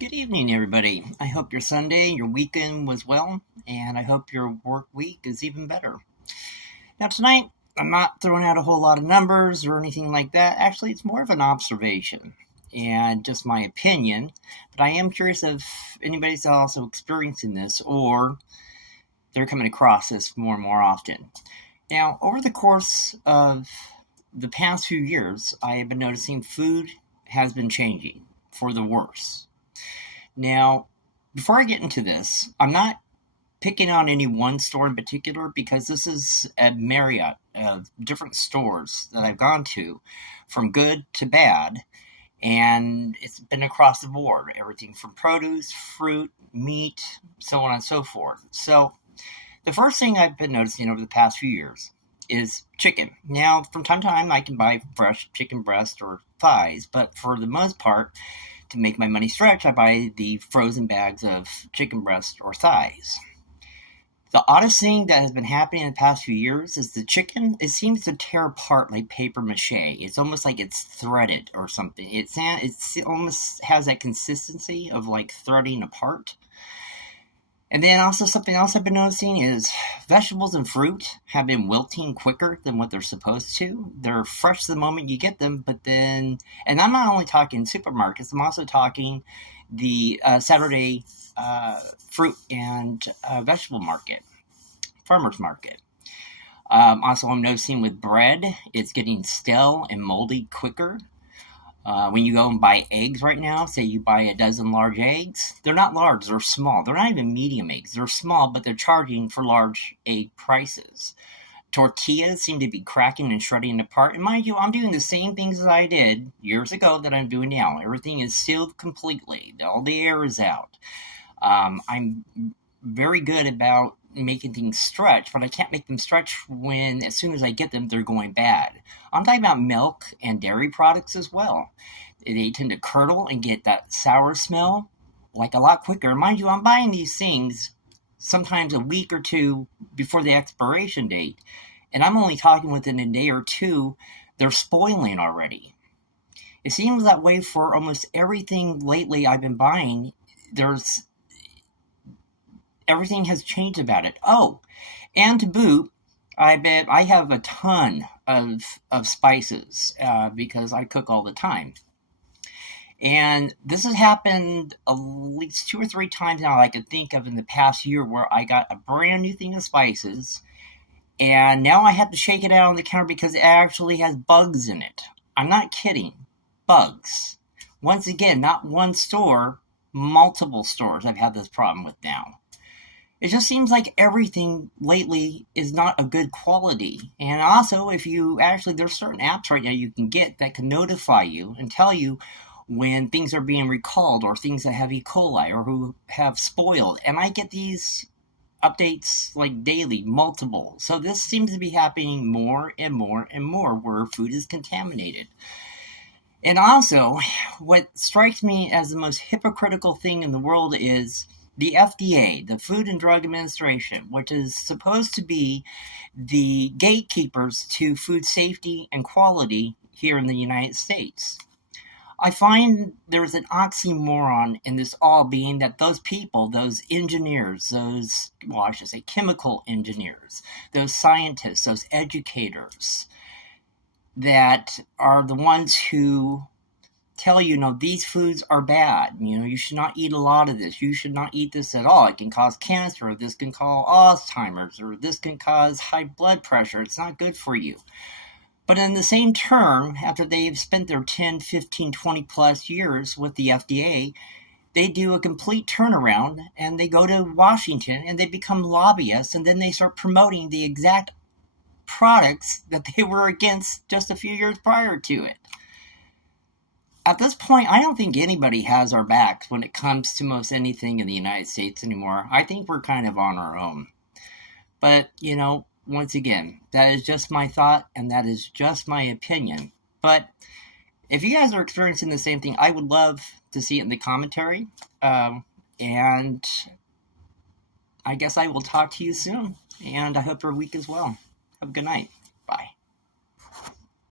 Good evening, everybody. I hope your Sunday, your weekend was well, and I hope your work week is even better. Now, tonight, I'm not throwing out a whole lot of numbers or anything like that. Actually, it's more of an observation and just my opinion, but I am curious if anybody's also experiencing this or they're coming across this more and more often. Now, over the course of the past few years, I have been noticing food has been changing for the worse. Now, before I get into this, I'm not picking on any one store in particular because this is a myriad of different stores that I've gone to, from good to bad, and it's been across the board. Everything from produce, fruit, meat, so on and so forth. So, the first thing I've been noticing over the past few years is chicken. Now, from time to time, I can buy fresh chicken breast or thighs, but for the most part, to make my money stretch, I buy the frozen bags of chicken breast or thighs. The oddest thing that has been happening in the past few years is the chicken, it seems to tear apart like paper mache. It's almost like it's threaded or something. It almost has that consistency of like threading apart. And then also something else I've been noticing is vegetables and fruit have been wilting quicker than what they're supposed to. They're fresh the moment you get them, but then, and I'm not only talking supermarkets, I'm also talking the Saturday fruit and vegetable market, farmer's market. Also, I'm noticing with bread, it's getting stale and moldy quicker. When you go and buy eggs right now, say you buy a dozen large eggs, they're not large, they're small. They're not even medium eggs. They're small, but they're charging for large egg prices. Tortillas seem to be cracking and shredding apart. And mind you, I'm doing the same things as I did years ago that I'm doing now. Everything is sealed completely. All the air is out. I'm very good about making things stretch, but I can't make them stretch when, as soon as I get them, they're going bad. I'm talking about milk and dairy products as well. They tend to curdle and get that sour smell like a lot quicker. Mind you, I'm buying these things sometimes a week or two before the expiration date, and I'm only talking within a day or two, they're spoiling already. It seems that way for almost everything lately I've been buying. Everything has changed about it. Oh, and to boot, I bet I have a ton of spices because I cook all the time. And this has happened at least 2 or 3 times now I could think of in the past year where I got a brand new thing of spices and now I have to shake it out on the counter because it actually has bugs in it. I'm not kidding. Bugs. Once again, not one store, multiple stores I've had this problem with now. It just seems like everything lately is not a good quality. And also, if you actually, there's certain apps right now you can get that can notify you and tell you when things are being recalled or things that have E. coli or who have spoiled. And I get these updates like daily, multiple. So this seems to be happening more and more and more where food is contaminated. And also, what strikes me as the most hypocritical thing in the world is the FDA, the Food and Drug Administration, which is supposed to be the gatekeepers to food safety and quality here in the United States. I find there's an oxymoron in this all being that those people, those engineers, I should say chemical engineers, those scientists, those educators, that are the ones who tell you, these foods are bad. You should not eat a lot of this. You should not eat this at all. It can cause cancer. This can cause Alzheimer's, or this can cause high blood pressure. It's not good for you. But in the same term, after they've spent their 10, 15, 20 plus years with the FDA, they do a complete turnaround and they go to Washington and they become lobbyists and then they start promoting the exact products that they were against just a few years prior to it. At this point, I don't think anybody has our backs when it comes to most anything in the United States anymore. I think we're kind of on our own. But, once again, that is just my thought and that is just my opinion. But if you guys are experiencing the same thing, I would love to see it in the commentary. And I guess I will talk to you soon. And I hope your week is well. Have a good night.